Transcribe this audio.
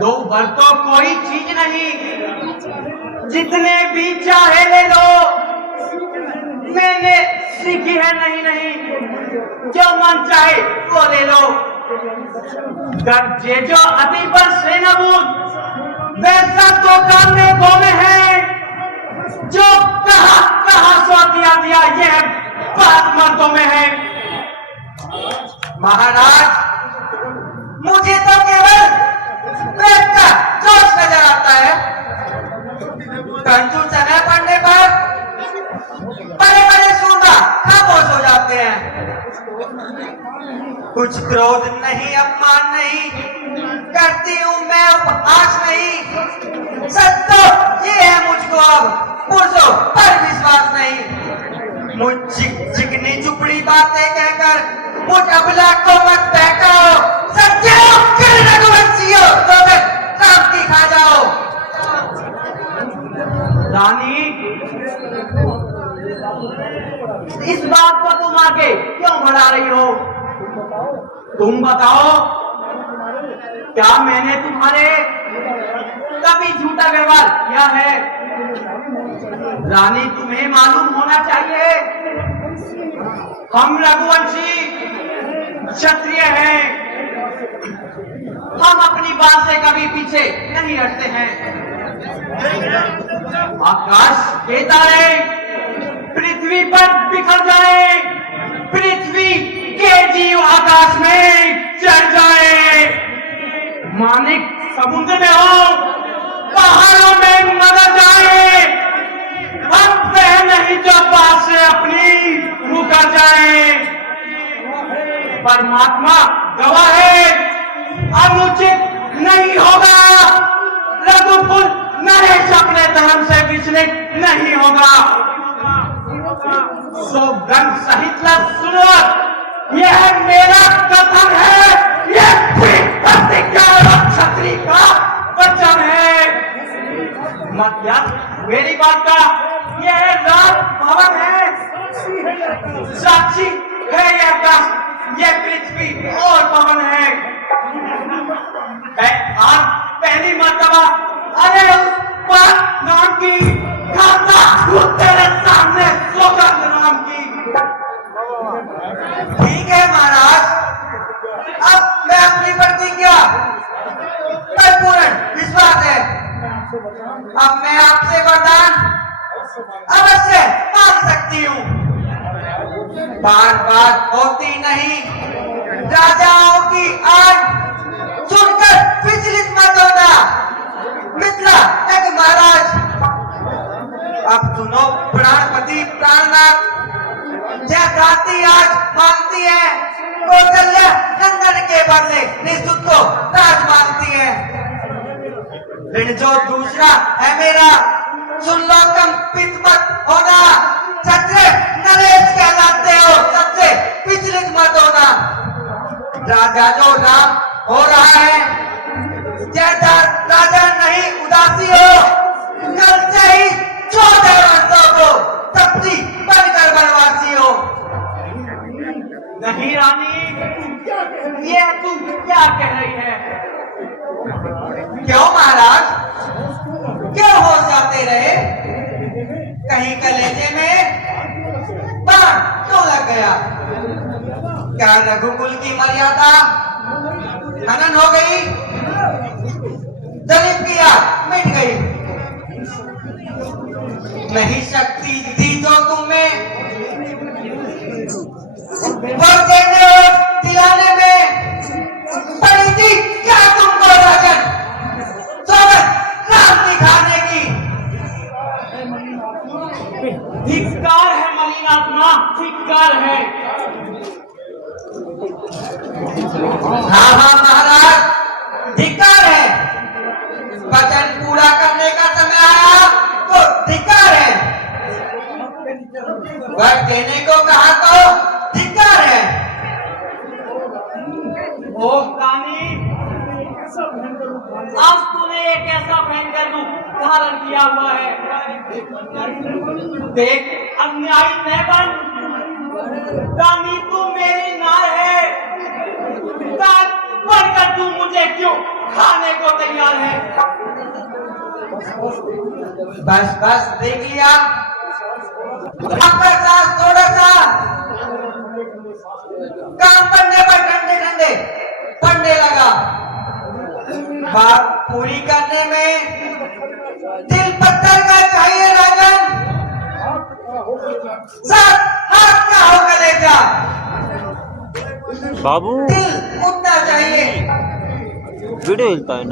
दो भर तो कोई चीज नहीं, जितने भी चाहे ले लो। मैंने सीखी है नहीं नहीं, जो मन चाहे वो ले लो। गर्जे जो अति पर से नबूद, वैसा तो काम में गो में है। जो कहा कहा सो दिया दिया, यह बात मर्दों में है। महाराज, मुझे तो केवल प्रेम का जोश नजर आता है। कंजू समय पड़ने पर बड़े बड़े सूरबा खामोश हो जाते हैं। कुछ क्रोध नहीं, अपमान नहीं, करती हूं मैं उपहास नहीं। सच तो ये है मुझको अब पुरुषों पर विश्वास नहीं। मुझ चिकनी चुपड़ी बातें कहकर मुझ अबला को मत बहकाओ। सच्चे हो फिर रघुवंशी हो तो फिर क्रांति खा जाओ। रानी, इस बात को तुम आगे क्यों बढ़ा रही हो? तुम बताओ, क्या मैंने तुम्हारे कभी झूठा व्यवहार किया है? रानी, तुम्हें मालूम होना चाहिए, हम रघुवंशी क्षत्रिय हैं। हम अपनी बात से कभी पीछे नहीं हटते हैं। आकाश के तारे पृथ्वी पर बिखर जाए, पृथ्वी के जीव आकाश में चढ़ जाए, मानिक समुद्र में हो, पहाड़ों में मर जाए, हम वह नहीं जो पास से अपनी रुका जाए। परमात्मा गवाह है, अनुचित नहीं होगा। रघुकुल नरेश अपने धर्म से विचलित नहीं होगा। सौगंध सहित सुनो, यह मेरा कथन है, यह प्रतिज्ञा क्षत्रिय का वचन है। मत मेरी बात का, यह राज भवन है, साक्षी है यह आकाश, यह पृथ्वी और पवन है। आज पहली मर्तबा अरे उस बात नाम की खाता तेरे सामने सौगंध नाम की। ठीक है महाराज, अब मैं अपनी प्रतिज्ञा पर पूर्ण विश्वास है। अब मैं आपसे वरदान अवश्य मांग सकती हूँ। बार बार होती नहीं, राजाओं की आज सुनकर विचलित मत होना। मिथिला एक महाराज, अब सुनो प्राणपति प्राणनाथ, यह धरती आज मांगती है कौशल्या नंदन के बदले निस्तुत को राज मांगती है। ऋण जो दूसरा है मेरा, सुन लो कंपित मत होना। क्षत्रिय नरेश कहलाते हो, सबसे विचलित मत होना। राजा जो राम हो रहा है, जैसा राजा नहीं उदासी हो। कल से ही 14 वर्षों को तपती बनकर बनवासी हो। नहीं रानी, ये तू क्या कह रही है? क्यों महाराज, क्यों हो जाते रहे? कहीं कलेजे में बाण क्यों लग गया? क्या रघुकुल की मर्यादा हनन हो गई? दलित किया मिट गई? नहीं शक्ति थी जो तुम्हें वो देने और दिलाने में पड़ी थी क्या तुमको राजन सोगंध क्रांति खाने की? धिक्कार है मलिनात्मा, धिक्कार है। हाँ हाँ महाराज, धिक्कार है। वचन पूरा करने का समय आया तो धिक्कार है, वर देने को कहा तो धिक्कार है। ओ कानी, अब तूने एक ऐसा भयंकर रूप धारण किया हुआ है। देख, अन्यायी न बन। कानी, तू मेरी नार है, बढ़कर तू मुझे क्यों खाने को तैयार है। बस बस देख लिया, आपका साथ थोड़ा सा काम करने पर ठंडे ठंडे पड़ने लगा। बात पूरी करने में दिल पत्थर का चाहिए राजन, साथ हाथ का हो कलेजा, बाबू दिल उठना चाहिए। वीडियो हिलता है ना।